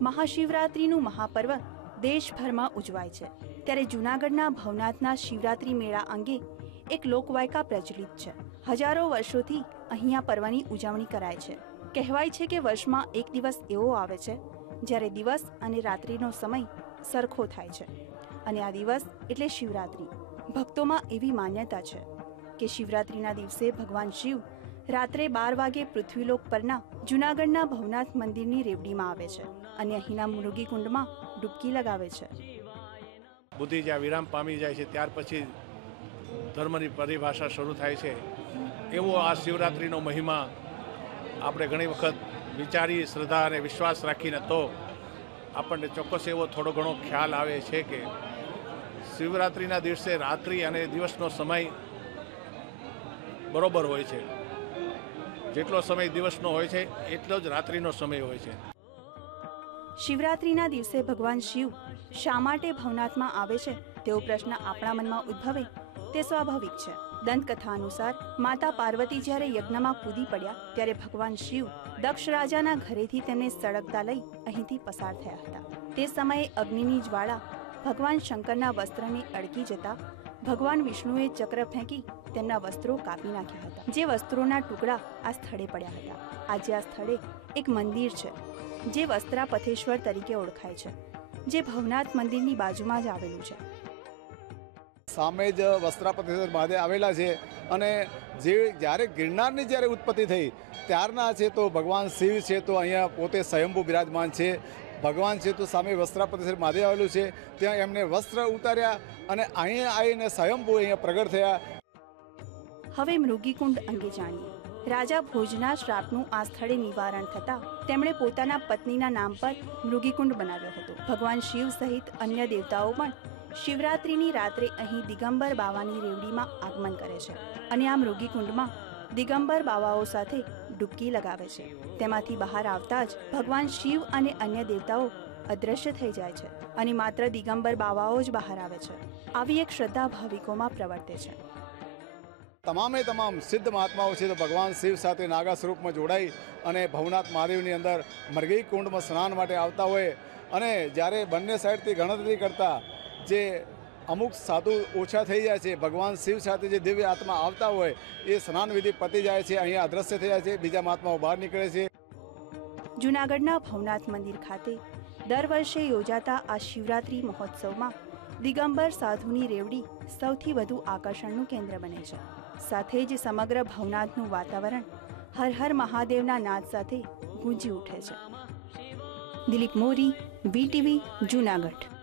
મહાશિવરાત્રિનું મહાપર્વ દેશભરમાં ઉજવાય છે. ત્યારે જૂનાગઢના ભવનાથના શિવરાત્રિ મેળા અંગે એક લોકવાયકા પ્રચલિત છે. હજારો વર્ષોથી અહીંયા પર્વની ઉજવણી કરાય છે. કહેવાય છે કે વર્ષમાં એક દિવસ એવો આવે છે, જ્યારે દિવસ અને રાત્રિનો સમય સરખો થાય છે. અને આ દિવસ એટલે શિવરાત્રિ. ભક્તોમાં એવી માન્યતા છે કે શિવરાત્રિના દિવસે ભગવાન શિવ રાત્રે બાર વાગે પૃથ્વીલોક પરના જૂનાગઢના ભવનાથ મંદિરની રેવડીમાં આવે છે અને અહીંના મૃગીકુંડમાં ડૂબકી લગાવે છે. બુદ્ધિ જ્યાં વિરામ પામી જાય છે, ત્યાર પછી ધર્મની પરિભાષા શરૂ થાય છે. એવો આ શિવરાત્રિનો મહિમા આપણે ઘણી વખત વિચારી, શ્રદ્ધા અને વિશ્વાસ રાખીને તો આપણને ચોક્કસ એવો થોડો ઘણો ખ્યાલ આવે છે કે શિવરાત્રિના દિવસે રાત્રિ અને દિવસનો સમય બરોબર હોય છે. જેટલો સમય દિવસનો હોય છે, એટલો જ રાત્રિનો સમય હોય છે. શિવરાત્રિના દિવસે ભગવાન શિવ શા માટે ભવનાથમાં આવે છે? તેવો પ્રશ્ન આપણા મનમાં ઉદ્ભવે. તે સ્વાભાવિક છે. દંતકથા અનુસાર, માતા પાર્વતી જ્યારે યજ્ઞમાં કૂદી પડ્યા, ત્યારે ભગવાન શિવ દક્ષ રાજાના ઘરેથી તેમને સળગતા લઈ અહીંથી પસાર થયા હતા. તે સમયે અગ્નિની જ્વાળા ભગવાન શંકરના વસ્ત્રને અડકી જતા ભગવાન વિષ્ણુએ ચક્ર ફેંકી તેમના વસ્ત્રો કાપી નાખ્યા હતા. જે વસ્ત્રોના ટુકડા આ સ્થળે પડ્યા હતા. આજે આ સ્થળે એક મંદિર છે, જે વસ્ત્રાપથેશ્વર તરીકે ઓળખાય છે, જે ભવનાથ મંદિરની બાજુમાં જ આવેલું છે. સામે જ વસ્ત્રાપતિશ્વર મહાદેવ આવેલા છે અને જે જ્યારે ગિરનારની જ્યારે ઉત્પત્તિ થઈ, ત્યારના છે તો ભગવાન શિવ છે તો અહીંયા પોતે સ્વયંભૂ બિરાજમાન છે. ભગવાન છે તો સામે વસ્ત્રાપતિશ્વર મહાદેવ આવેલું છે. ત્યાં એમને વસ્ત્ર ઉતાર્યા અને અહીંયા આવીને સ્વયંભૂ અહીંયા પ્રગટ થયા. હવે મૃગીકુંડ અંગે જાણીએ. રાજા ભોજના શ્રાપનું આ સ્થળે નિવારણ થતા તેમણે પોતાના પત્નીના નામ પર મૃગીકુંડ બનાવ્યો હતો. ભગવાન શિવ સહિત અન્ય દેવતાઓ પણ શિવરાત્રિની રાત્રે અહીં દિગંબર બાવાની રેવડીમાં આગમન કરે છે અને આ મૃગીકુંડમાં દિગંબર બાવાઓ સાથે ડૂબકી લગાવે છે. તેમાંથી બહાર આવતા જ ભગવાન શિવ અને અન્ય દેવતાઓ અદ્રશ્ય થઈ જાય છે અને માત્ર દિગંબર બાવાઓ જ બહાર આવે છે. આવી એક શ્રદ્ધા ભાવિકોમાં પ્રવર્તે છે. તમામે તમામ સિદ્ધ મહાત્માઓ છે તો ભગવાન શિવ સાથે નાગા સ્વરૂપમાં જોડાઈ અને ભવનાથ મહાદેવની અંદર મરઘી કુંડમાં સ્નાન માટે આવતા હોય. અને જ્યારે બંને સાઈડથી ગણતરી કરતા જે અમુક સાધુ ઓછા થઈ જાય છે, ભગવાન શિવ સાથે જે દિવ્ય આત્મા આવતા હોય, એ સ્નાન વિધિ પતી જાય છે, અહીંયા અદ્રશ્ય થયા છે, બીજા મહાત્માઓ બહાર નીકળે છે. જૂનાગઢના ભવનાથ મંદિર ખાતે દર વર્ષે યોજાતા આ શિવરાત્રી મહોત્સવમાં દિગંબર સાધુની રેવડી સૌથી વધુ આકર્ષણનું કેન્દ્ર બને છે. સાથે જ સમગ્ર ભવનાથનું વાતાવરણ હર હર મહાદેવના નાદ સાથે ગુંજી ઉઠે છે. દિલીપ મોરી, વીટીવી, જૂનાગઢ.